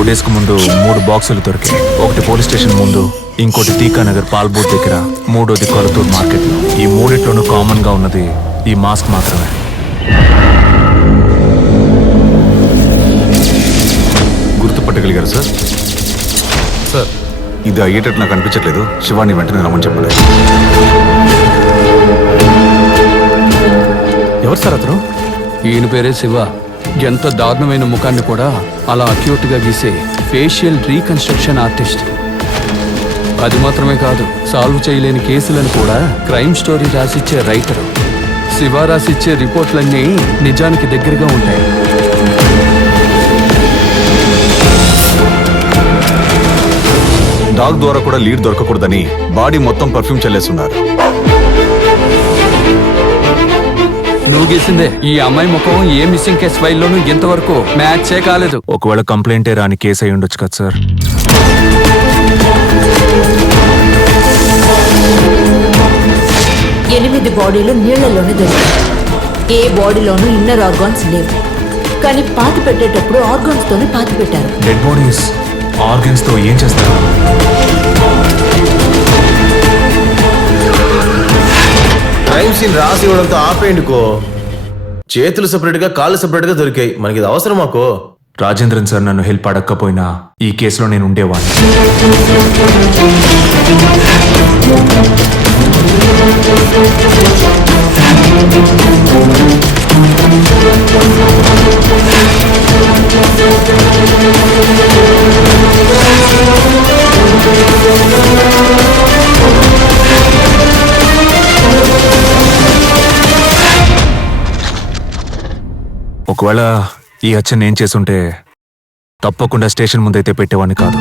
4 days కు ముందు 3 బాక్సులు దొరికాయి. ఒకటి పోలీస్ స్టేషన్ ముందు, ఇంకోటి టీకానగర్ పాల్బోట్ దగ్గర, మూడోది కొలతూరు మార్కెట్లో. ఈ మూడిట్లోనూ కామన్ గా ఉన్నది ఈ మాస్క్ మాత్రమే. గుర్తుపట్టగలిగారు సార్? సార్, ఇది అయ్యేటట్టు నాకు అనిపించట్లేదు. శివాని వెంటనే రమ్మని చెప్పండి. ఎవరు సార్ అతను? ఈయన పేరే శివ. ఎంత దారుణమైన ముఖాన్ని కూడా అలా అక్యూట్గా గీసే ఫేషియల్ రీకన్స్ట్రక్షన్ ఆర్టిస్ట్. అది మాత్రమే కాదు, సాల్వ్ చేయలేని కేసులను కూడా క్రైమ్ స్టోరీ రాసిచ్చే రైటరు. శివ రాసిచ్చే రిపోర్ట్లన్నీ నిజానికి దగ్గరగా ఉంటాయి. డాగ్ ద్వారా కూడా లీడ్ దొరకకూడదని బాడీ మొత్తం పర్ఫ్యూమ్ చల్లేస్తున్నారు. నువ్వు గీసిందే. ఈ అమ్మాయి ముఖం ఏ మిస్సింగ్ కేసు ఫైల్లోనూ ఇంతవరకు మ్యాచే కాలేదు. ఒకవేళ కంప్లైంటే రాని కేసు అయి ఉండొచ్చు కదా సార్. 8 బాడీలు నీళ్లలోనే దొరికాయి. ఏ బాడీలోనూ ఇన్నర్ ఆర్గాన్స్ లేవు, కానీ పాతి పెట్టేటప్పుడు ఆర్గాన్స్ తోనే పాతి పెట్టారు. డెడ్ బాడీస్ ఆర్గన్స్ తో ఏం చేస్తారు? క్రైమ్ సీన్ రాసి ఇవ్వడంతో ఆపేయండికో. చేతులు సెపరేట్ గా, కాళ్ళు సెపరేట్ గా దొరికాయి. మనకి ఇది అవసరం మాకో. రాజేంద్రన్ సార్ నన్ను హెల్ప్ అడగకపోయినా ఈ కేసులో నేను ఉండేవాడిని. ఒకవేళ ఈ హత్య నేను చేసుంటే తప్పకుండా స్టేషన్ ముందైతే పెట్టేవాడిని కాదు.